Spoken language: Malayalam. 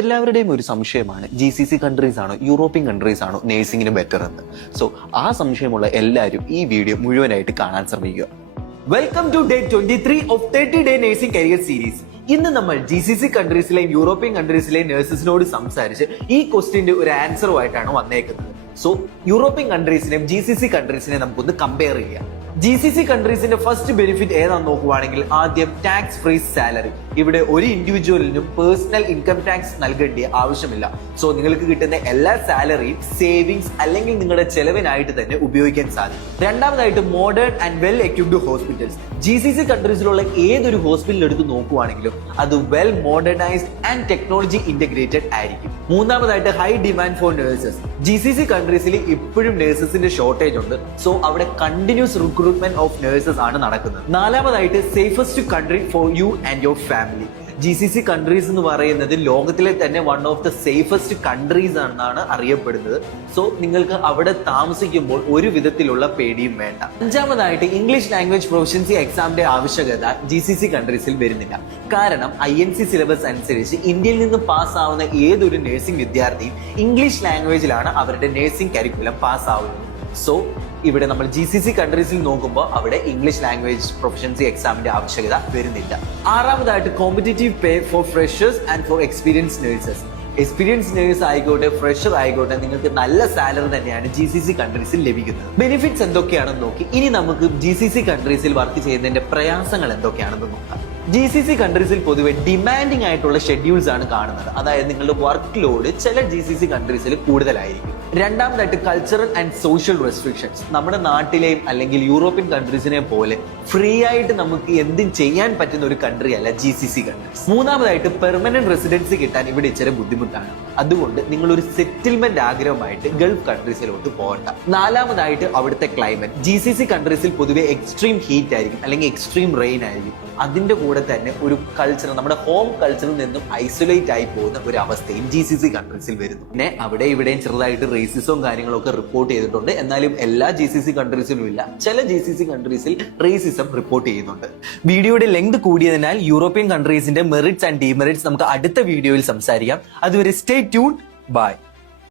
എല്ലാവരുടെയും ഒരു സംശയമാണ് GCC കൺട്രീസ് ആണോ യൂറോപ്യൻ കൺട്രീസ് ആണോ നേഴ്സിംഗിന് ബെറ്റർ എന്ന്. സോ ആ സംശയമുള്ള എല്ലാവരും ഈ വീഡിയോ മുഴുവനായിട്ട് കാണാൻ ശ്രമിക്കുക. Welcome to day 23 of 30 day nursing career series. ഇന്ന് നമ്മൾ GCC കൺട്രീസിലെയും യൂറോപ്യൻ കൺട്രീസിലെയും നഴ്സസിനോട് സംസാരിച്ച് ഈ ക്വസ്റ്റ്യന്റെ ഒരു ആൻസറുമായിട്ടാണ് വന്നേക്കുന്നത്. സോ യൂറോപ്യൻ കൺട്രീസിനെയും GCC കൺട്രീസിനെയും നമുക്കൊന്ന് കമ്പയർ ചെയ്യാം. GCC കൺട്രീസിന്റെ ഫസ്റ്റ് ബെനിഫിറ്റ് ഏതാണെന്ന് നോക്കുവാണെങ്കിൽ ആദ്യം ടാക്സ് ഫ്രീ സാലറി. ഇവിടെ ഒരു ഇൻഡിവിജ്വലിനും പേഴ്സണൽ ഇൻകം ടാക്സ് നൽകേണ്ട ആവശ്യമില്ല. സോ നിങ്ങൾക്ക് കിട്ടുന്ന എല്ലാ സാലറിയും സേവിങ്സ് അല്ലെങ്കിൽ നിങ്ങളുടെ ചെലവിനായിട്ട് തന്നെ ഉപയോഗിക്കാൻ സാധിക്കും. രണ്ടാമതായിട്ട് modern and well equipped hospitals. GCC കൺട്രീസിലുള്ള ഏതൊരു ഹോസ്പിറ്റൽ എടുത്ത് നോക്കുവാണെങ്കിലും അത് well modernised and technology integrated ആയിരിക്കും. മൂന്നാമതായിട്ട് high demand for nurses. GCC കൺട്രീസിൽ ഇപ്പോഴും നഴ്സസിന്റെ ഷോർട്ടേജ് ഉണ്ട്. സോ അവിടെ കണ്ടിന്യൂസ് റിക്രൂട്ട്മെന്റ് ഓഫ് നഴ്സസ് ആണ് നടക്കുന്നത്. നാലാമതായിട്ട് safest country for you and your family. GCC countries എന്ന് പറയുന്നത് ലോകത്തിലെ തന്നെ one of the safest countries ആണെന്നാണ് അറിയപ്പെടുന്നത്. സോ നിങ്ങൾക്ക് അവിടെ താമസിക്കുമ്പോൾ ഒരു വിധത്തിലുള്ള പേടിയും വേണ്ട. അഞ്ചാമതായിട്ട് ഇംഗ്ലീഷ് ലാംഗ്വേജ് പ്രൊഫഷൻസി എക്സാമിന്റെ ആവശ്യകത GCC കൺട്രീസിൽ വരുന്നില്ല. കാരണം INC സിലബസ് അനുസരിച്ച് ഇന്ത്യയിൽ നിന്ന് പാസ്സാവുന്ന ഏതൊരു നഴ്സിംഗ് വിദ്യാർത്ഥിയും ഇംഗ്ലീഷ് ലാംഗ്വേജിലാണ് അവരുടെ നഴ്സിംഗ് കരിക്കുലം പാസ്സാവുന്നത്. സോ ഇവിടെ നമ്മൾ GCC കൺട്രീസിൽ നോക്കുമ്പോൾ അവിടെ ഇംഗ്ലീഷ് ലാംഗ്വേജ് പ്രൊഫഷൻസി എക്സാമിന്റെ ആവശ്യകത വരുന്നില്ല. ആറാമതായിട്ട് competitive pay for freshers and for experience nurses. Experience nurse ആയിക്കോട്ടെ ഫ്രഷർ ആയിക്കോട്ടെ നിങ്ങൾക്ക് നല്ല സാലറി തന്നെയാണ് GCC കൺട്രീസിൽ ലഭിക്കുന്നത്. ബെനിഫിറ്റ്സ് എന്തൊക്കെയാണെന്ന് നോക്കി ഇനി നമുക്ക് GCC കൺട്രീസിൽ വർക്ക് ചെയ്യുന്നതിന്റെ പ്രയാസങ്ങൾ എന്തൊക്കെയാണെന്ന് നോക്കാം. GCC കൺട്രീസിൽ പൊതുവെ ഡിമാൻഡിങ് ആയിട്ടുള്ള ഷെഡ്യൂൾസ് ആണ് കാണുന്നത്. അതായത് നിങ്ങളുടെ വർക്ക് ലോഡ് ചില GCC കൺട്രീസിൽ കൂടുതലായിരിക്കും. രണ്ടാമതായിട്ട് കൾച്ചറൽ ആൻഡ് സോഷ്യൽ റെസ്ട്രിക്ഷൻസ്. നമ്മുടെ നാട്ടിലെയും അല്ലെങ്കിൽ യൂറോപ്യൻ കൺട്രീസിനെ പോലെ ഫ്രീ ആയിട്ട് നമുക്ക് എന്തും ചെയ്യാൻ പറ്റുന്ന ഒരു കൺട്രി അല്ല GCC കൺട്രീസ്. മൂന്നാമതായിട്ട് പെർമനന്റ് റെസിഡൻസി കിട്ടാൻ ഇവിടെ ഇച്ചിരി ബുദ്ധിമുട്ടാണ്. അതുകൊണ്ട് നിങ്ങൾ ഒരു സെറ്റിൽമെന്റ് ആഗ്രഹമായിട്ട് ഗൾഫ് കൺട്രീസിലോട്ട് പോകണ്ട. നാലാമതായിട്ട് അവിടുത്തെ ക്ലൈമറ്റ്. GCC കൺട്രീസിൽ പൊതുവെ എക്സ്ട്രീം ഹീറ്റ് ആയിരിക്കും അല്ലെങ്കിൽ എക്സ്ട്രീം റെയിൻ ആയിരിക്കും. അതിന്റെ കൂടെ തന്നെ ഒരു കൾച്ചർ നമ്മുടെ ഹോം കൾച്ചറിൽ നിന്നും ഐസൊലേറ്റ് ആയി പോകുന്ന ഒരു അവസ്ഥയും GCC കൺട്രീസിൽ വരുന്നു. പിന്നെ അവിടെ ഇവിടെയും ചെറുതായിട്ട് റേസിസവും കാര്യങ്ങളൊക്കെ റിപ്പോർട്ട് ചെയ്തിട്ടുണ്ട്. എന്നാലും എല്ലാ GCC കൺട്രീസിലും ഇല്ല. ചില GCC കൺട്രീസിൽ റേസിസം റിപ്പോർട്ട് ചെയ്യുന്നുണ്ട്. വീഡിയോയുടെ ലെങ്ത് കൂടിയതിനാൽ യൂറോപ്യൻ കൺട്രീസിന്റെ മെറിറ്റ്സ് ആൻഡ് ഡിമെറിറ്റ്സ് നമുക്ക് അടുത്ത വീഡിയോയിൽ സംസാരിക്കാം. അതുവരെ സ്റ്റേ ട്യൂൺ. ബൈ.